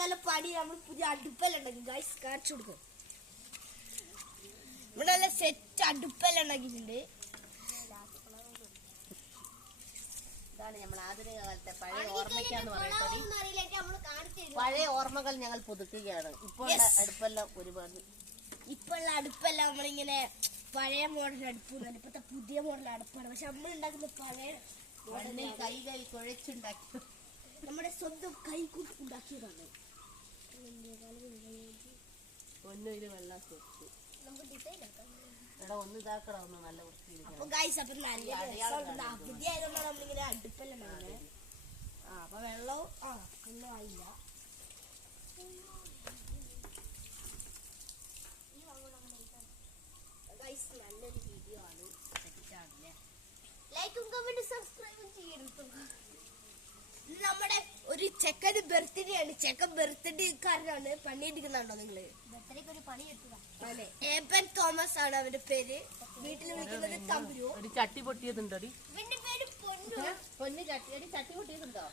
നല്ല പണി നമ്മൾ പുതിയ അടുപ്പെല്ലാം ഉണ്ടാക്കി ഗൈസ് കാണിച്ചു കൊടുക്കും. ഇവിടെ നല്ല സെറ്റ് അടുപ്പെല്ലാം ഉണ്ടാക്കിയിട്ടുണ്ട്. ഇതാണ് നമ്മൾ ആധുനിക കാലത്തെ പഴയ ഓർമ്മയ്ക്കാന്ന് പറയുന്നത്. പഴയ ഓർമ്മകൾ ഞങ്ങൾ പുതുക്കുകയാണ്. ഇപ്പോൾ അടുപ്പെല്ലാം ഒരുപാട് ഇപ്പോഴുള്ള അടുപ്പെല്ലാം നമ്മളിങ്ങനെ പഴയ മോഡൽ അടുപ്പൊന്നും ഇപ്പത്തെ പുതിയ മോഡൽ അടുപ്പാണ്. പക്ഷെ നമ്മൾ ഉണ്ടാക്കുന്ന പഴയ കൈ കുഴച്ചുണ്ടാക്കി നമ്മുടെ സ്വന്തം കൈ കൊണ്ട് ഉണ്ടാക്കിയതാണ്. ഒന്നും ഇത് വെള്ളം ഒന്ന് ഇതാക്കണം, ഒന്ന് നല്ല വൃത്തിയിൽ. അപ്പൊ ഗൈസ് അപ്പൊ നല്ല അവധി ആയതുകൊണ്ടാണ് നമ്മളിങ്ങനെ അടുപ്പെല്ലാം ഉണ്ടാകുന്നത്. അപ്പൊ വെള്ളവും ഒന്നും ആയില്ല. ഗൈസ് നല്ലൊരു വീഡിയോ ആണ്. ലൈക്കും കമന്റും സബ്സ്ക്രൈബും ചെയ്യരുത്. നമ്മുടെ ഒരു ചെക്കന് ബർത്ത്ഡേ ആണ്. ചെക്കൻ ബർത്ത്ഡേക്കാരനാണ്. പണിയെടുക്കുന്നുണ്ടോ നിങ്ങള്? ബർത്ത്ഡേക്ക് ഒരു പണി എടുത്തതാണ്. ഏപ്പൻ തോമസ് ആണ് അവന്റെ പേര്. വീട്ടിൽ വിളിക്കുന്നത് തമ്പുരു. ഒരു ചട്ടി പൊട്ടിയതുണ്ടോ? ഇവന്റെ പേര് പൊന്നു. പൊന്നു ചട്ടി പൊട്ടിയതുണ്ടോ?